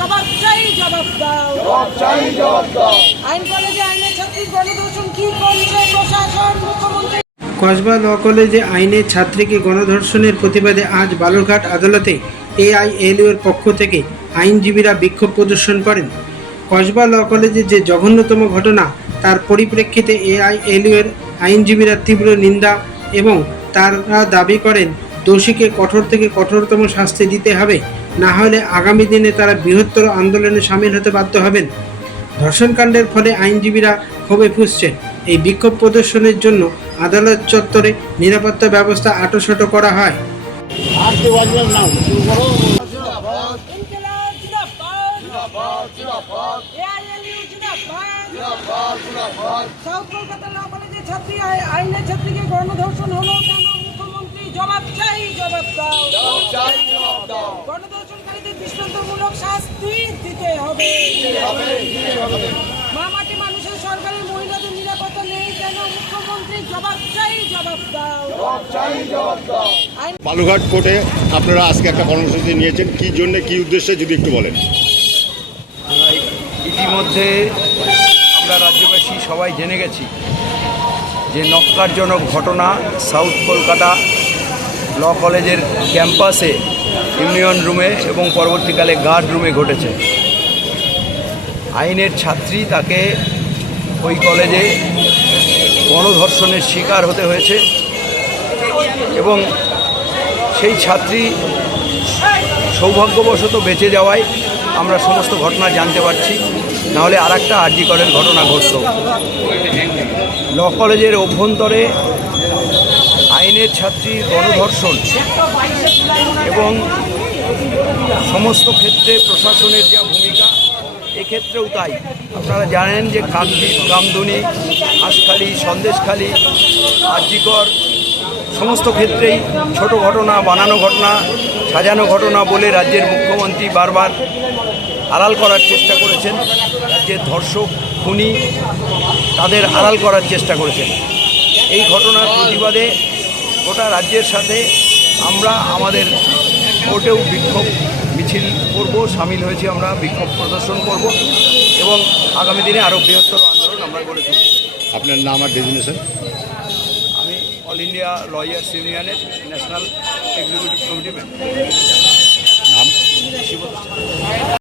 জবাব চাই, জবাব দাও। আইন কলেজে আইনের ছাত্রীর গণধর্ষণ কি করছে প্রশাসন, মুখ্যমন্ত্রী? কসবা ল কলেজে আইনের ছাত্রীকে গণধর্ষণের প্রতিবাদে আজ বালুরঘাট আদালতে এআইএলইউ এর পক্ষ থেকে আইনজীবীরা বিক্ষোভ প্রদর্শন করেন। কসবা ল কলেজে যে জঘন্যতম ঘটনা, তার পরিপ্রেক্ষিতে এআইএলইউ এর আইনজীবীরা তীব্র নিন্দা এবং তারা দাবি করেন দোষীকে কঠোর থেকে কঠোরতম শাস্তি দিতে হবে, না হলে আগামী দিনে তারা বৃহত্তর আন্দোলনে সামিল হতে বাধ্য হবেন। ধর্ষণকাণ্ডের ফলে আইনজীবীরা ক্ষোভে ফুঁসছেন। এই বিক্ষোভ প্রদর্শনের জন্য আদালত চত্বরে নিরাপত্তা ব্যবস্থা আঁটোসাঁটো করা হয়। ইনকিলাব জিন্দাবাদ, এআইএলইউ জিন্দাবাদ। সাউথ কলকাতা ল কলেজের ছাত্রী আইনের ছাত্রীকে গণধর্ষণ হলো কেন, মুখ্যমন্ত্রী? জবাব চাই, জবাব দাও। গণধর্ষণকারীদের দৃষ্টান্তমূলক শাস্তি দিতে হবে। মামাটি মানুষের সরকারি মহিলাদের নিরাপত্তা নেই কেন, মুখ্যমন্ত্রী? জবাব চাই, জবাব দাও। বালুঘাট কোর্টে আপনারা আজকে একটা কর্মসূচি নিয়েছেন, কি জন্য, কি উদ্দেশ্যে যদি একটু বলেন। ইতিমধ্যে আমরা রাজ্যবাসী সবাই জেনে গেছি যে নক্কারজনক ঘটনা সাউথ কলকাতা ল কলেজের ক্যাম্পাসে ইউনিয়ন রুমে এবং পরবর্তীকালে গার্ড রুমে ঘটেছে। আইনের ছাত্রী, তাকে ওই কলেজে গণধর্ষণের শিকার হতে হয়েছে এবং সেই ছাত্রী সৌভাগ্যবশত বেঁচে যাওয়ায় আমরা সমস্ত ঘটনা জানতে পারছি, নাহলে আর একটা আরজি করের ঘটনা ঘটত। ল কলেজের অভ্যন্তরে আইনের ছাত্রীর গণধর্ষণ এবং সমস্ত ক্ষেত্রে প্রশাসনের যা ভূমিকা, এক্ষেত্রেও তাই। আপনারা জানেন যে কাকদ্বীপ, কামদুনি, হাঁসখালি, সন্দেশখালি, আরজিকর সমস্ত ক্ষেত্রেই ছোট ঘটনা, বানানো ঘটনা, সাজানো ঘটনা বলে রাজ্যের মুখ্যমন্ত্রী বারবার আড়াল করার চেষ্টা করেছেন। রাজ্যের ধর্ষক, খুনি, তাদের আড়াল করার চেষ্টা করেছেন। এই ঘটনার প্রতিবাদে গোটা রাজ্যের সাথে আমরা আমাদের কোর্টেও বিক্ষোভ মিছিল করব, সামিল হয়েছি, আমরা বিক্ষোভ প্রদর্শন করব এবং আগামী দিনে আরও বৃহত্তর আন্দোলন আমরা গড়ে তুলব। আপনার নাম আর ডেজিগনেশন? আমি অল ইন্ডিয়া লয়ার্স ইউনিয়নের ন্যাশনাল এক্সিকিউটিভ কমিটি নাম? মেম্বার।